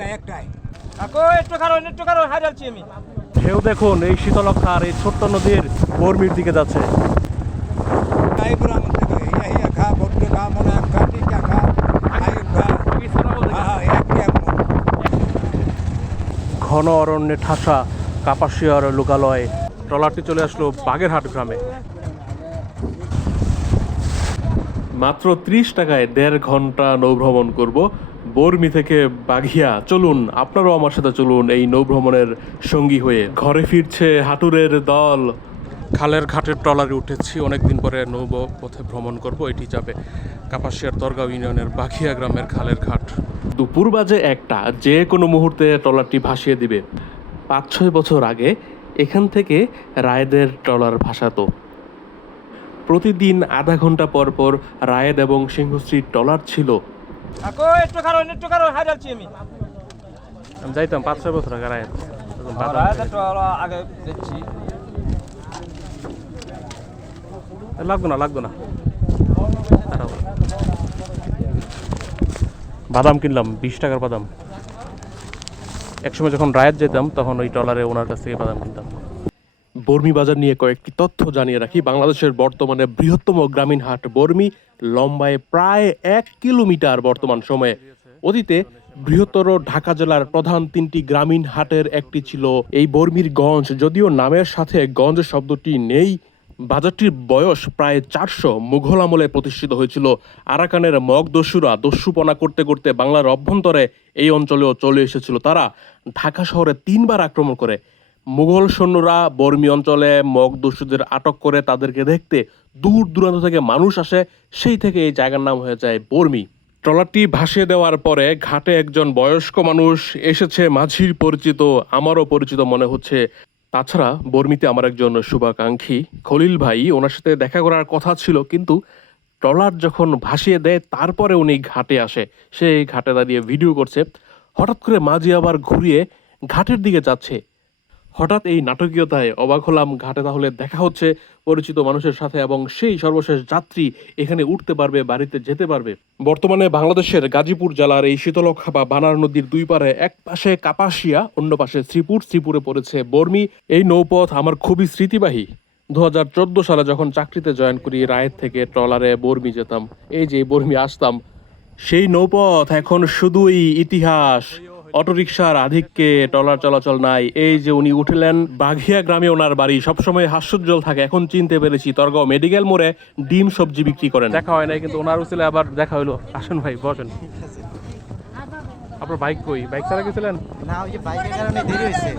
একটাই একটাই। কাকু একটু কারণ একটু কারণ হারাচ্ছি আমি। ঢেউ দেখুন এই শীতলক্ষার এই ছোট্ট নদীর বর্মির দিকে যাচ্ছে। ঘন অরণ্যে ঠাসা কাপাসিয়ার লোকালয় ট্রলারটি চলে আসলো বাগেরহাট গ্রামে। মাত্র ত্রিশ টাকায় দেড় ঘণ্টা নৌভ্রমণ করব বর্মি থেকে বাঘিয়া চলুন আপনারাও আমার সাথে চলুন এই নৌভ্রমণের সঙ্গী হয়ে। ঘরে ফিরছে হাটুরের দল। খালের ঘাটের ট্রলারে উঠেছি। অনেকদিন পরে নৌ পথে ভ্রমণ করব। এটি যাবে কাপাসিয়ার দরগাঁও ইউনিয়নের বাঘিয়া গ্রামের খালের ঘাট। দুপুর বাজে একটা। যে কোনো মুহূর্তে ট্রলারটি ভাসিয়ে দিবে। পাঁচ ছয় বছর আগে এখান থেকে রায়েদের ট্রলার ভাসাতো। প্রতিদিন আধা ঘণ্টা পর পর রায়েদ এবং সিংহশ্রীর ট্রলার ছিল আমি। আমি যাইতাম পাঁচ ছয় বছর আগে আগে দেখছি লাগতো না লাগতো না। বাদাম কিনলাম বিশ টাকার বাদাম। একসময় যখন রায়েত যেতাম তখন ওই ট্রলারে ওনার কাছ থেকে বাদাম কিনতাম। বর্মি বাজার নিয়ে কয়েকটি তথ্য জানিয়ে রাখি। বাংলাদেশের বর্তমানে বৃহত্তম গ্রামীণ হাট বর্মি। লম্বায় প্রায় এক কিলোমিটার বর্তমান সময়ে। অতীতে বৃহত্তর ঢাকা জেলার প্রধান তিনটি গ্রামীণ হাটের একটি ছিল এই বর্মির গঞ্জ। যদিও নামের সাথে গঞ্জ শব্দটি নেই, বাজারটির বয়স প্রায় চারশো মুঘল আমলে প্রতিষ্ঠিত হয়েছিল। আরাকানের মগ দস্যুপনা করতে করতে বাংলার অভ্যন্তরে এই অঞ্চলেও চলে এসেছিল। তারা ঢাকা শহরে তিনবার আক্রমণ করে। মুঘল সৈন্যরা বর্মি অঞ্চলে মগ দস্যুদের আটক করে তাদেরকে দেখতে দূর দূরান্ত থেকে মানুষ আসে, সেই থেকে এই জায়গার নাম হয়ে যায় বর্মি। ট্রলারটি ভাসিয়ে দেওয়ার পরে ঘাটে একজন বয়স্ক মানুষ এসেছে মাঝির পরিচিত, আমারও পরিচিত মনে হচ্ছে। তাছাড়া বর্মিতে আমার একজন শুভাকাঙ্ক্ষী খলিল ভাই, ওনার সাথে দেখা করার কথা ছিল, কিন্তু ট্রলার যখন ভাসিয়ে দেয়, তারপরে উনি ঘাটে আসে। সে এই ঘাটে দাঁড়িয়ে ভিডিও করছে। হঠাৎ করে মাঝি আবার ঘুরিয়ে ঘাটের দিকে যাচ্ছে। হঠাৎ এই নাটকীয়তায় অবাক হলাম। ঘাটে তাহলে দেখা হচ্ছে পরিচিত মানুষের সাথে এবং সেই সর্বশেষ যাত্রী এখানে উঠতে পারবে, বাড়িতে যেতে পারবে। বর্তমানে বাংলাদেশের গাজীপুর জেলার এই শীতলক্ষা বা বানার নদীর দুই পারে এক পাশে কাপাসিয়া, অন্য পাশে শ্রীপুর। শ্রীপুরে পড়েছে বর্মি। এই নৌপথ আমার খুবই স্মৃতিবাহী। দু হাজার চোদ্দ সালে যখন চাকরিতে জয়েন করি, রায়ের থেকে ট্রলারে বর্মি যেতাম। এই যে বর্মি আসতাম, সেই নৌপথ এখন শুধুই ইতিহাস। অটোরিকশার আধিক্যে টলার চলাচল নাই। এই যে উনি উঠলেন বাঘিয়া গ্রামে ওনার বাড়ি। সবসময় হাস্যোজ্জ্বল থাকে এখন চিনতে পেরেছি। তরগাঁও মেডিকেল মোড়ে ডিম সবজি বিক্রি করেন। দেখা হয় নাই কিন্তু ওনার উচিলে আবার দেখা হইল। আসুন ভাই বসেন। আপনার বাইক কই? বাইক চালা গেছিলেন? না ওই যে বাইকের কারণে দেরি হয়েছে।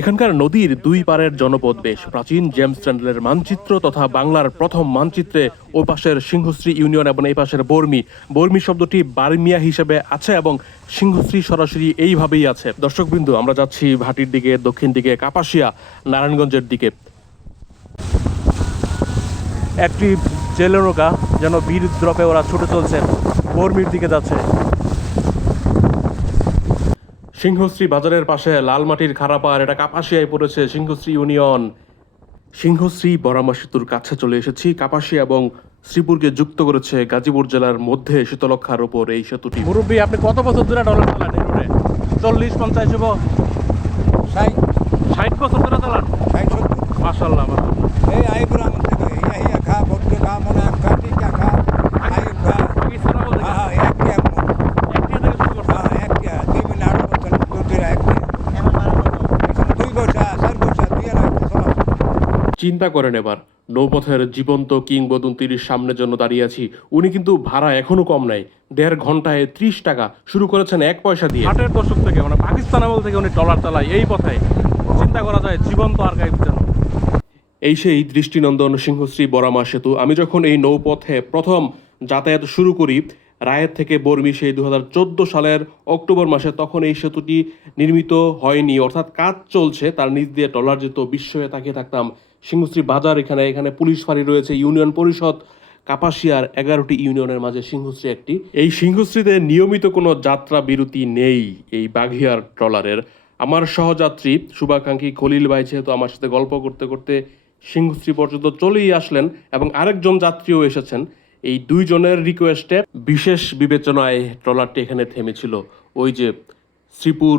এখানকার নদীর দুই পারের জনপদ বেশ প্রাচীন জেমস চ্যান্ডেলের মানচিত্র তথা বাংলার প্রথম মানচিত্রে ও পাশের সিংহশ্রী ইউনিয়ন এবং এই পাশের বর্মি। বর্মি শব্দটি বার্মিয়া হিসেবে আছে এবং সিংহশ্রী সরাসরি এইভাবেই আছে। দর্শকবৃন্দু, আমরা যাচ্ছি ভাটির দিকে, দক্ষিণ দিকে, কাপাসিয়া, নারায়ণগঞ্জের দিকে। একটি জেলেরোকা যেন বীর দ্রপে ওরা ছুটে চলছে বর্মির দিকে যাচ্ছে। সিংহশ্রী বাজারের পাশে লালমাটির খারাপার এটা কাপাসিয়ায় পড়েছে সিংহশ্রী ইউনিয়ন। সিংহশ্রী বরামা সেতুর কাছে চলে এসেছি। কাপাসিয়া এবং শ্রীপুরকে যুক্ত করেছে গাজীপুর জেলার মধ্যে শীতলক্ষার ওপর এই সেতুটি। মুরব্বী আপনি কত বছর ধরে ডলার চালান এই চল্লিশ পঞ্চাশ হব ষাট। ষাট বছর ধরে চালান? মাসাল্লাহ এই আই গ্রাম খা ভদ্র খা মনে খা টিকা খা আয়ুব খা হ্যাঁ একটাই হ্যাঁ একটাই দুই মিনিট আট বছর দুধের একটাই এখন ভাড়া কত এখন দুই বছর চার বছর দুই আর একটা চলা চিন্তা করেন এবার। নৌপথের জীবন্ত কিংবদন্তির সামনের জন্য দাঁড়িয়ে আছি। উনি কিন্তু ভাড়া এখনও কম নাই। দেড় ঘন্টায় ত্রিশ টাকা শুরু করেছেন এক পয়সা দিয়ে। আটের দশক থেকে মানে পাকিস্তান আমল থেকে উনি ডলার চালায়। এই পথে চিন্তা করা যায় জীবন্ত আর্কাইভ যেন এই সেই দৃষ্টিনন্দন সিংহশ্রী বরামা সেতু। আমি যখন এই নৌপথে প্রথম যাতায়াত শুরু করি রায়ের থেকে বর্মি সেই দু হাজার চোদ্দ সালের অক্টোবর মাসে তখন এই সেতুটি নির্মিত হয়নি। অর্থাৎ কাজ চলছে তার নিচ দিয়ে টলার যেত বিস্ময়ে তাকিয়ে থাকতাম। সিংহশ্রী বাজার, এখানে এখানে পুলিশ ফাঁড়ি রয়েছে, ইউনিয়ন পরিষদ, কাপাসিয়ার এগারোটি ইউনিয়নের মাঝে সিংহশ্রী একটি। এই সিংহশ্রীতে নিয়মিত কোনো যাত্রা বিরতি নেই এই বাঘিয়ার ট্রলারের। আমার সহযাত্রী শুভাকাঙ্ক্ষী খলিল ভাই যেহেতু আমার সাথে গল্প করতে করতে সিংহশ্রী পর্যন্ত চলেই আসলেন এবং আরেকজন যাত্রীও এসেছেন, এই দুইজনের রিকোয়েস্টে বিশেষ বিবেচনায় ট্রলারটি এখানে থেমেছিল। ওই যে শ্রীপুর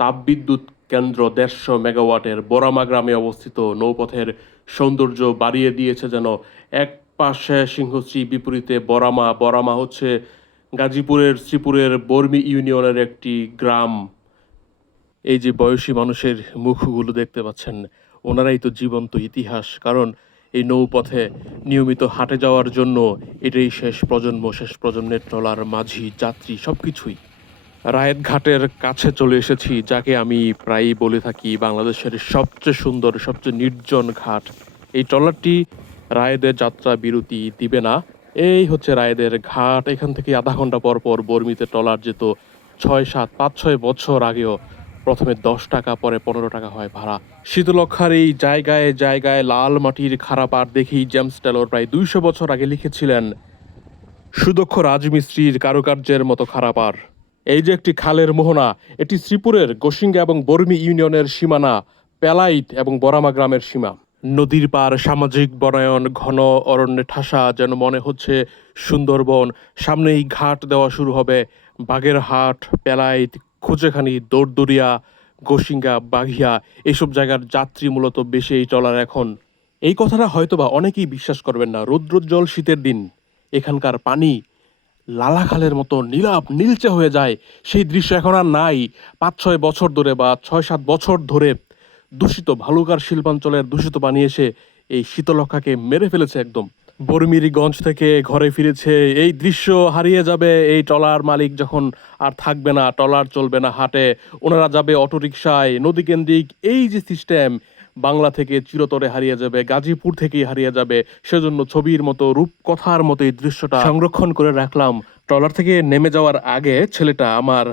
তাপবিদ্যুৎ কেন্দ্র দেড়শো মেগাওয়াটের বোরামা গ্রামে অবস্থিত নৌপথের সৌন্দর্য বাড়িয়ে দিয়েছে যেন এক পাশে সিংহশ্রী, বিপরীতে বরামা। বরামা হচ্ছে গাজীপুরের শ্রীপুরের বর্মি ইউনিয়নের একটি গ্রাম। এই যে বয়সী মানুষের মুখগুলো দেখতে পাচ্ছেন, ওনারাই তো জীবন্ত ইতিহাস, কারণ এই নৌপথে নিয়মিত হাটে যাওয়ার জন্য এটাই শেষ প্রজন্ম, শেষ প্রজন্মের ট্রলার, মাঝি, যাত্রী সব কিছুই রায়েত ঘাটের কাছে চলে এসেছি, যাকে আমি প্রায়ই বলে থাকি বাংলাদেশের সবচেয়ে সুন্দর, সবচেয়ে নির্জন ঘাট। এই ট্রলারটি রায়েদের যাত্রা বিরতি দিবে না। এই হচ্ছে রায়েদের ঘাট। এখান থেকে আধা ঘণ্টা পর পর বর্মিতে ট্রলার যেত। ছয়, সাত, পাঁচ, ছয় বছর আগেও প্রথমে দশ টাকা, পরে পনেরো টাকা হয় ভাড়া। শীতলক্ষার এই জায়গায় জায়গায় লাল মাটির খারাপ আর দেখেই জেমস টেলর প্রায় দুইশো বছর আগে লিখেছিলেন, সুদক্ষ রাজমিস্ত্রির কারুকার্যের মতো খারাপ আর এই যে একটি খালের মোহনা, এটি শ্রীপুরের গোসিঙ্গা এবং বর্মি ইউনিয়নের সীমানা পেলাইট এবং বরামা গ্রামের সীমা। নদীর পার সামাজিক বনায়ন, ঘন অরণ্যে ঠাসা যেন মনে হচ্ছে সুন্দরবন। সামনেই ঘাট দেওয়া শুরু হবে। বাগেরহাট পেলাইট খুচেখানি দৌড়দুরিয়া গোসিঙ্গা বাঘিয়া এইসব জায়গার যাত্রী মূলত বেশি এই ট্রলার এখন। এই কথাটা হয়তোবা অনেকেই বিশ্বাস করবেন না। রৌদ্রোজ্জ্বল শীতের দিন। এখানকার পানি লালাখালের মতো নীলাপ নীলচে হয়ে যায়। সেই দৃশ্য এখন আর নাই। পাঁচ ছয় বছর ধরে বা ছয় সাত বছর ধরে দূষিত ভালুকার শিল্পাঞ্চলের দূষিত পানি এসে এই শীতলক্ষাকে মেরে ফেলেছে একদম। বর্মিরগঞ্জ থেকে ঘরে ফিরেছে। এই দৃশ্য হারিয়ে যাবে এই ট্রলার মালিক যখন আর থাকবে না, ট্রলার চলবে না হাটে। ওনারা যাবে অটোরিকশায়। নদীকেন্দ্রিক এই যে সিস্টেম বাংলা থেকে চিরতরে হারিয়ে যাবে, গাজীপুর থেকেই হারিয়ে যাবে। সেজন্য ছবির মতো, রূপকথার মতো এই দৃশ্যটা সংরক্ষণ করে রাখলাম। ট্রলার থেকে নেমে যাওয়ার আগে ছেলেটা আমার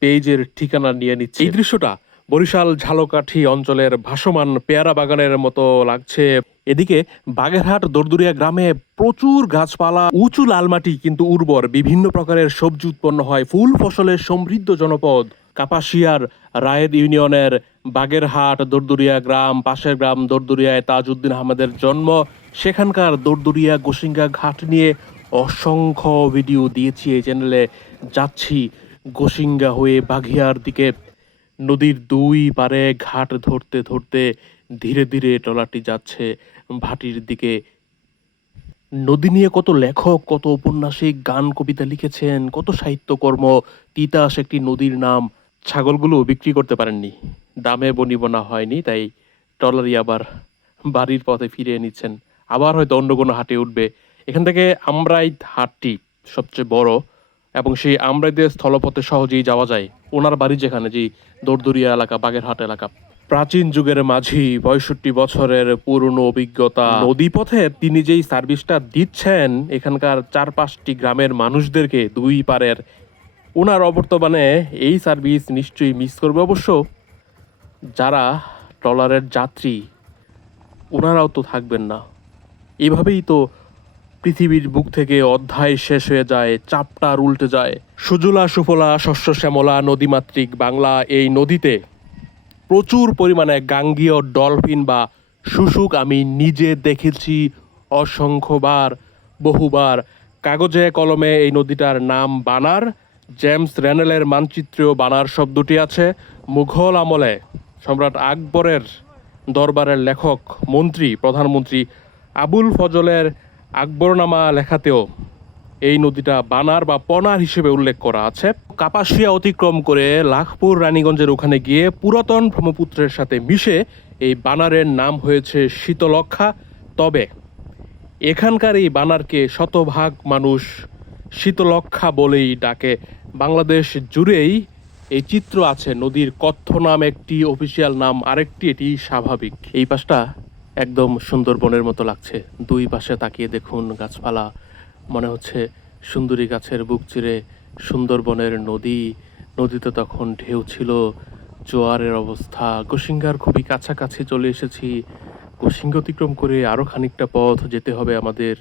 পেজের ঠিকানা নিয়ে নিচ্ছে। এই দৃশ্যটা বরিশাল ঝালকাঠি অঞ্চলের ভাসমান পেয়ারা বাগানের মতো লাগছে। এদিকে বাগেরহাট দর্দুরিয়া গ্রামে প্রচুর গাছপালা, উঁচু লালমাটি কিন্তু উর্বর। বিভিন্ন প্রকারের সবজি উৎপন্ন হয়। ফুল ফসলের সমৃদ্ধ জনপদ। কাপাসিয়ার রায়েদ ইউনিয়নের বাগেরহাট দর্দুরিয়া গ্রাম, পাশের গ্রাম দর্দুরিয়ায় তাজউদ্দিন আহমেদের জন্ম। সেখানকার দর্দুরিয়া গোসিঙ্গা ঘাট নিয়ে অসংখ্য ভিডিও দিয়েছি এই চ্যানেলে। যাচ্ছি গোসিঙ্গা হয়ে বাঘিয়ার দিকে। নদীর দুই পারে ঘাট ধরতে ধরতে ধীরে ধীরে ট্রলারটি যাচ্ছে ভাটির দিকে। নদী নিয়ে কত লেখক, কত ঔপন্যাসিক গান কবিতা লিখেছেন, কত সাহিত্যকর্ম, তিতাস একটি নদীর নাম। ছাগলগুলো বিক্রি করতে পারেননি। দামে বনিবনা হয়নি তাই ট্রলারই আবার বাড়ির পথে ফিরিয়ে নিচ্ছেন। আবার হয়তো অন্য কোনো হাটে উঠবে। এখান থেকে আমরাই হাটটি সবচেয়ে বড় এবং সেই আমরাইদের স্থলপথে সহজেই যাওয়া যায়। ওনার বাড়ি যেখানে যে দৌড়দুরিয়া এলাকা বাগেরহাট এলাকা। প্রাচীন যুগের মাঝি পঁয়ষট্টি বছরের পুরনো অভিজ্ঞতা। নদীপথে তিনি যেই সার্ভিসটা দিচ্ছেন এখানকার চার পাঁচটি গ্রামের মানুষদেরকে দুই পারের ওনার অবর্তমানে এই সার্ভিস নিশ্চয়ই মিস করবে অবশ্য। যারা ট্রলারের যাত্রী, ওনারাও তো থাকবেন না। এভাবেই তো পৃথিবীর বুক থেকে অধ্যায় শেষ হয়ে যায়, চাপটার উল্টে যায়। সুজলা, সুফলা, শস্য, শ্যামলা, নদীমাতৃক, বাংলা এই নদীতে প্রচুর পরিমাণে গাঙ্গীয় ডলফিন বা শুশুক আমি নিজে দেখেছি অসংখ্যবার, বহুবার। কাগজে, কলমে এই নদীটার নাম বানার জেমস রেনেলের মানচিত্রেও বানার শব্দটি আছে মুঘল আমলে। সম্রাট আকবরের দরবারের লেখক, মন্ত্রী, প্রধানমন্ত্রী আবুল ফজলের আকবরনামা লেখাতেও এই নদীটা বানার বা পনার হিসেবে উল্লেখ করা আছে। কাপাসিয়া অতিক্রম করে লাখপুর রানীগঞ্জের ওখানে গিয়ে পুরাতন ব্রহ্মপুত্রের সাথে মিশে এই বানারের নাম হয়েছে শীতলক্ষা তবে এখানকার এই বানারকে শতভাগ মানুষ শীতলক্ষা বলেই ডাকে। বাংলাদেশ জুড়েই এই চিত্র আছে নদীর কথ্য নাম একটি অফিসিয়াল নাম আরেকটি, এটি স্বাভাবিক। এই পাশটা একদম সুন্দরবনের মতো লাগছে। দুই পাশে তাকিয়ে দেখুন গাছপালা, মনে হচ্ছে সুন্দরী গাছের বুক চিরে সুন্দরবনের নদী। নদীতে তখন ঢেউ ছিল, জোয়ারের অবস্থা। গোসিঙ্গার খুবই কাছাকাছি চলে এসেছি। গোসিঙ্গ অতিক্রম করে আরও খানিকটা পথ যেতে হবে আমাদের।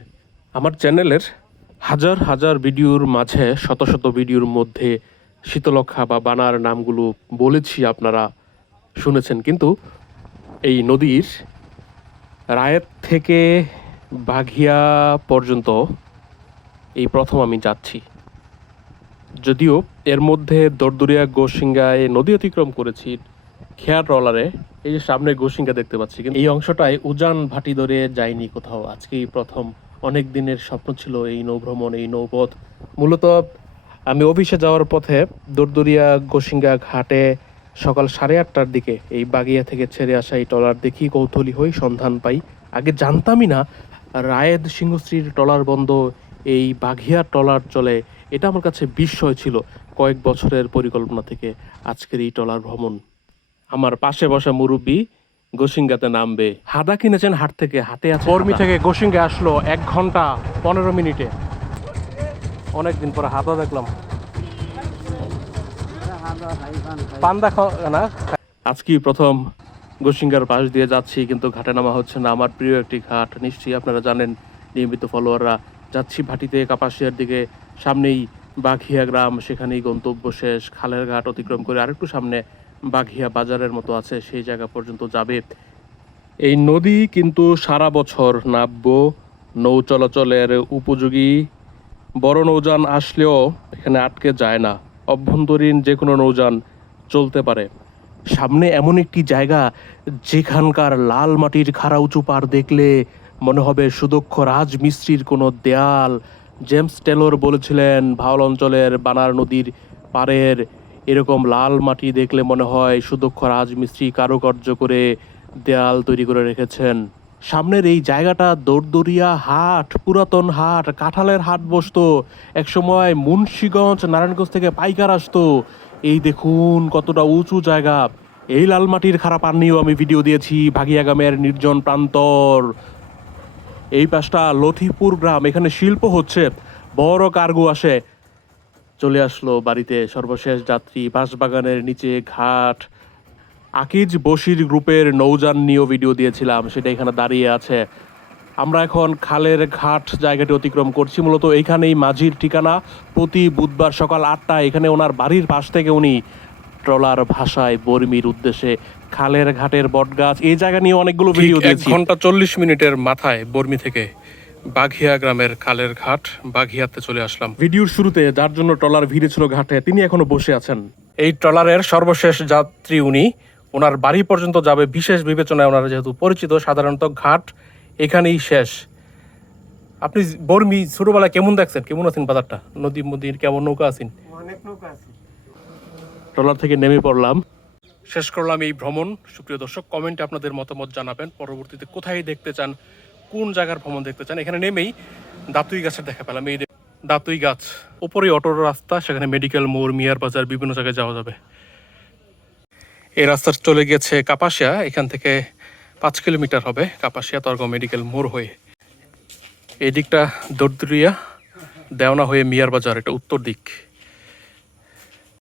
আমার চ্যানেলের হাজার হাজার ভিডিওর মাঝে, শত শত ভিডিওর মধ্যে শীতলক্ষা বা বানার নামগুলো বলেছি আপনারা শুনেছেন, কিন্তু এই নদীর রায়েত থেকে বাঘিয়া পর্যন্ত এই প্রথম আমি যাচ্ছি। যদিও এর মধ্যে দরদুরিয়া গোসিঙ্গায় নদী অতিক্রম করেছি খেয়া ট্রলারে এই যে সামনে গোসিঙ্গা দেখতে পাচ্ছি, কিন্তু এই অংশটায় উজান ভাটি ধরে যায়নি কোথাও। আজকেই প্রথম অনেক দিনের স্বপ্ন ছিল এই নৌভ্রমণ, এই নৌপথ। মূলত আমি অফিসে যাওয়ার পথে দরদরিয়া গোসিঙ্গা ঘাটে সকাল সাড়ে আটটার দিকে এই বাগিয়া থেকে ছেড়ে আসা এই ট্রলার দেখি কৌতূহলী হই, সন্ধান পাই। আগে জানতামই না, রায়েদ সিংহশ্রীর ট্রলার বন্ধ, এই বাঘিয়া ট্রলার চলে। এটা আমার কাছে বিস্ময় ছিল কয়েক বছরের পরিকল্পনা থেকে আজকের এই ট্রলার ভ্রমণ। আমার পাশে বসা মুরব্বী গোসিঙ্গাতে নামবে। হাদা কিনেছেন হাট থেকে হাতে আছে কর্মী থেকে গোসিঙ্গা আসলো এক ঘণ্টা পনেরো মিনিটে। অনেকদিন পরে হাদা দেখলাম। পান্দা না? আজকে প্রথম গোসিঙ্গার পাশ দিয়ে যাচ্ছি কিন্তু ঘাটে নামা হচ্ছে না। আমার প্রিয় একটি ঘাট নিশ্চয়ই আপনারা জানেন নিয়মিত ফলোয়াররা যাচ্ছি ভাটিতে কাপাসিয়ার দিকে সামনেই বাঘিয়া গ্রাম সেখানেই গন্তব্য শেষ। খালের ঘাট অতিক্রম করে আরেকটু সামনে বাঘিয়া বাজারের মতো আছে, সেই জায়গা পর্যন্ত যাবে। এই নদী কিন্তু সারা বছর নাব্য, নৌ চলাচলের উপযোগী। বড় নৌযান আসলেও এখানে আটকে যায় না। অভ্যন্তরীণ যে কোনো নৌযান চলতে পারে। সামনে এমন একটি জায়গা, যেখানকার লাল মাটির খাড়া উঁচু পাড় দেখলে মনে হবে সুদক্ষ রাজমিস্ত্রির কোনো দেয়াল। জেমস টেলর বলেছিলেন, ভাওল অঞ্চলের বানার নদীর পাড়ের এরকম লাল মাটি দেখলে মনে হয় সুদক্ষ রাজমিস্ত্রি কারুকার্য করে দেয়াল তৈরি করে রেখেছেন। সামনের এই জায়গাটা দরদরিয়া হাট, পুরাতন হাট, কাঁঠালের হাট বসতো। একসময় মুন্সীগঞ্জ, নারায়ণগঞ্জ থেকে পাইকার আসতো। এই দেখুন কতটা উঁচু জায়গা। এই লাল মাটির খারাপ নিয়েও আমি ভিডিও দিয়েছি ভাগিয়া গ্রামের নির্জন প্রান্তর। এই পাশটা লথিপুর গ্রাম, এখানে শিল্প হচ্ছে, বড় কার্গো আসে। চলে আসলো বাড়িতে সর্বশেষ যাত্রী। বাঁশবাগানের নিচে ঘাট। আকিজ বশির গ্রুপের নৌযান নিয়েও ভিডিও দিয়েছিলাম সেটা এখানে দাঁড়িয়ে আছে। আমরা এখন খালের ঘাট জায়গাটি অতিক্রম করছি। মূলত এইখানেই মাঝির ঠিকানা। প্রতি বুধবার সকাল আটটায় এখানে ওনার বাড়ির পাশ থেকে উনি ট্রলার ভাষায় বর্মির উদ্দেশ্যে খালের ঘাটের বটগাছ। এই জায়গা নিয়ে অনেকগুলো ভিডিও দিয়েছি। ঘণ্টা চল্লিশ মিনিটের মাথায় বর্মি থেকে। বাঘিয়া গ্রামের খালের ঘাট বাঘিয়াতে চলে আসলাম। ভিডিওর শুরুতে যার জন্য ট্রলার ভিড়ে ছিল ঘাটে তিনি এখনও বসে আছেন। এই ট্রলারের সর্বশেষ যাত্রী উনি। ওনার বাড়ি পর্যন্ত যাবে বিশেষ বিবেচনায় ওনারা যেহেতু পরিচিত সাধারণত ঘাট এখানেই শেষ। আপনি বর্মি ছোটবেলায় কেমন দেখছেন? কেমন আছেন বাজারটা? নদী নদীর কেমন নৌকা আছেন? অনেক নৌকা আছে। ট্রলার থেকে নেমে পড়লাম। শেষ করলাম এই ভ্রমণ। সুপ্রিয় দর্শক কমেন্টে আপনাদের মতামত জানাবেন। পরবর্তীতে কোথায় দেখতে চান কোন জায়গার ভ্রমণ দেখতে চান? এখানে নেমেই দাতুই গাছের দেখা পেলাম। এই দাঁতুই গাছ ওপরে অটোর রাস্তা, সেখানে মেডিকেল, মোড়, মিয়ার বাজার, বিভিন্ন জায়গায় যাওয়া যাবে। এই রাস্তা চলে গেছে কাপাসিয়া, এখান থেকে পাঁচ কিলোমিটার হবে কাপাসিয়া তর্গ মেডিকেল মোড় হয়ে। এই দিকটা দরদরিয়া দেওনা হয়ে মিয়ার বাজার, এটা উত্তর দিক।